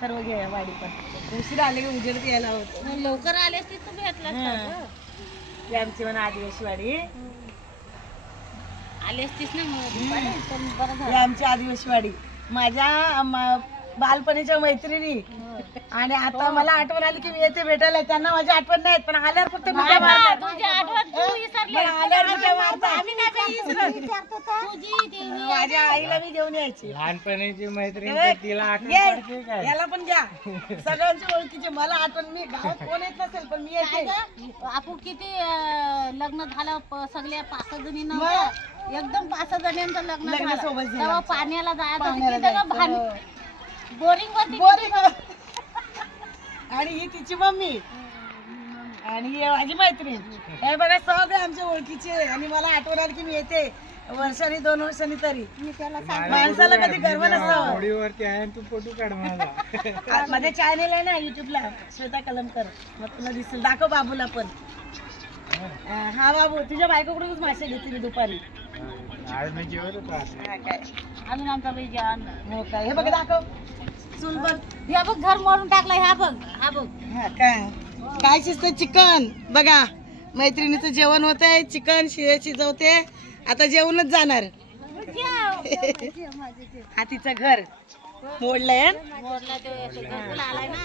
सर्व घ्या वाडी पण उशीर आले की उजेड यायला होतं. लवकर आले असते तुम्ही ही आमची म्हणा आदिवासी वाडी आले असतीस ना. ही आमची आदिवासी वाडी माझ्या बालपणीच्या मैत्रिणी आणि आता मला आठवण आली की मी येते भेटायला. त्यांना माझी आठवण नाही पण आल्यावर फक्त मिठ्या मारतात. माझ्या आईला मी घेऊन यायची लहानपणीची मैत्रीण याला पण घ्या सगळ्यांची ओळखीची. मला आठवण मी गावात कोण येत नसेल पण मी येते. आपण किती लग्न झालं सगळ्या 5 जणींना एकदम 5 जणांचं लग्न झालं तेव्हा पाण्याला जायचं बोरिंग आणि ही तिची मम्मी आणि ही माझी मैत्रीण. हे बघा सगळे आमच्या ओळखीचे आणि मला आठवण आली की मी येते वर्षांनी 2 वर्षांनी तरी. माणसाला कधी गर्व नसतो. तू फोटो काढ माझा. माझ्या चॅनेल आहे ना युट्यूबला श्वेता कलमकर मग तुला दिसेल. दाखव बाबूला पण. हा बाबू तुझ्या बायकोकडूनच मासे घेते मी दुपारी. अजून आमचा बाई जेवण. हो काय हे बघ दाखव चूल बघ. ह्या बघ घर मोडून टाकलं. ह्या बघ हा बघ काय शिजत चिकन. बघा मैत्रिणीचं जेवण होत आहे. चिकन शिजवते आता जेवणच जाणार. हा तिचं घर मोडलंय. आलाय ना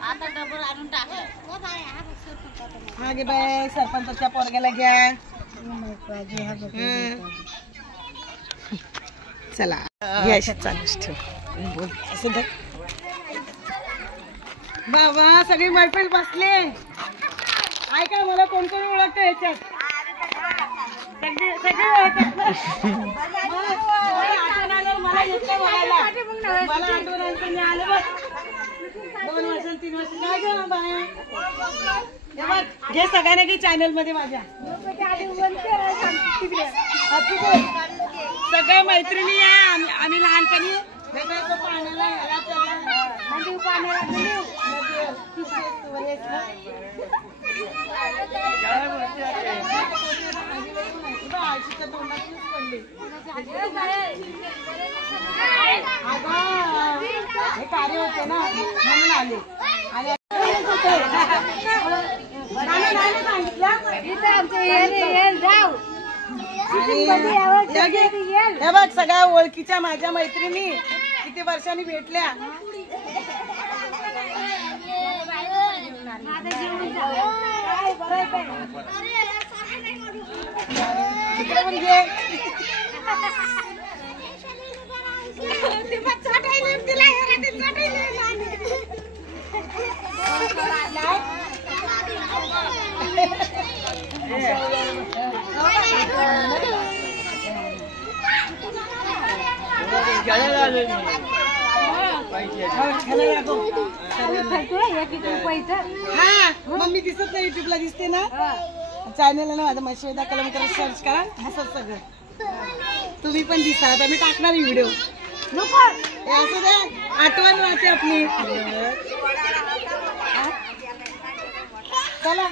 आता डबल आणून टाकलं. हा गे बाय सरपंचाच्या पोरग्याला घ्या. चला घ्या चालूच ठेव. असं धर बाबा सगळी मैफिल बसले. ऐका मला कोण कोण ओळखतं याच्यात. सगळे ओळखतात ना. मला येतं बघायला. मला आठवण आली मी आले बघ 2 वर्ष 3 वर्ष काय ग बाय. घे सगळ्यांना घे चॅनल मध्ये माझ्या. सगळ्या मैत्रिणी या. आम्ही लहानपणी पाण्याला हे कार्य होते ना म्हणून आले. हे बघ सगळ्या ओळखीच्या माझ्या मैत्रिणी किती वर्षांनी भेटल्या. तिकडे पण घे. हा मम्मी दिसत नाही युट्यूबला दिसते ना. चॅनल आहे ना माझा श्वेता कलमकर सर्च करा. असं सगळं तुम्ही पण दिसा. आता मी टाकणार व्हिडिओ. असं दे आठवण राहते आपली. चला